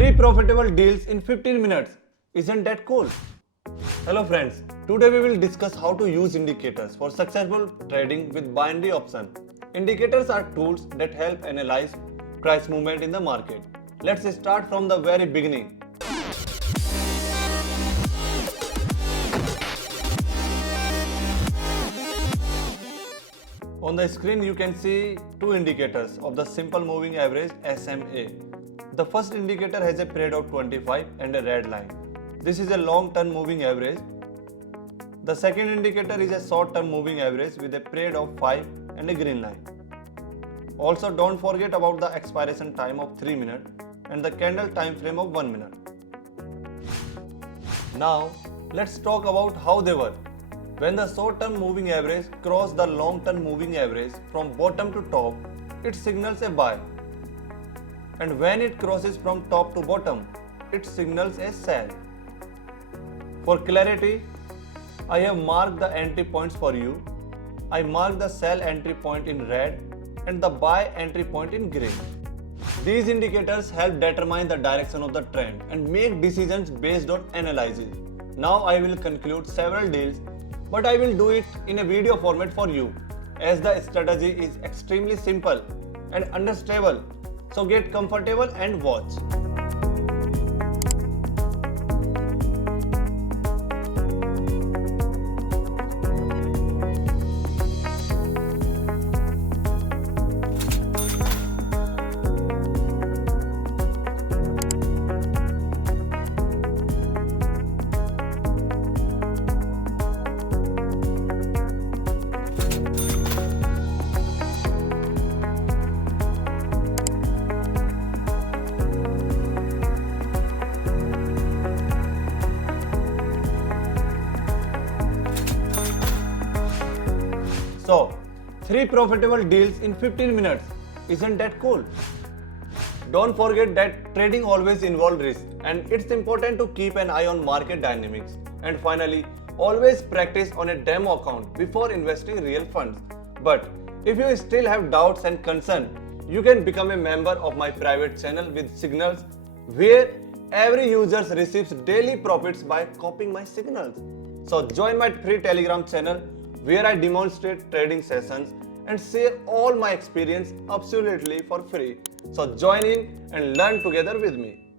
3 profitable deals in 15 minutes. Isn't that cool? Hello friends, today we will discuss how to use indicators for successful trading with binary option. Indicators are tools that help analyze price movement in the market. Let's start from the very beginning. On the screen you can see two indicators of the simple moving average SMA. The first indicator has a period of 25 and a red line. This is a long-term moving average. The second indicator is a short-term moving average with a period of 5 and a green line. Also don't forget about the expiration time of 3 minutes and the candle time frame of 1 minute. Now let's talk about how they work. When the short-term moving average crosses the long-term moving average from bottom to top, it signals a buy. And when it crosses from top to bottom, it signals a sell. For clarity, I have marked the entry points for you. I marked the sell entry point in red and the buy entry point in green. These indicators help determine the direction of the trend and make decisions based on analysis. Now I will conclude several deals, but I will do it in a video format for you, as the strategy is extremely simple and understandable. So get comfortable and watch. So, 3 profitable deals in 15 minutes. Isn't that cool? Don't forget that trading always involves risk and it's important to keep an eye on market dynamics. And finally, always practice on a demo account before investing real funds. But if you still have doubts and concerns, you can become a member of my private channel with signals where every user receives daily profits by copying my signals. So join my free Telegram channel where I demonstrate trading sessions and share all my experience absolutely for free. So join in and learn together with me.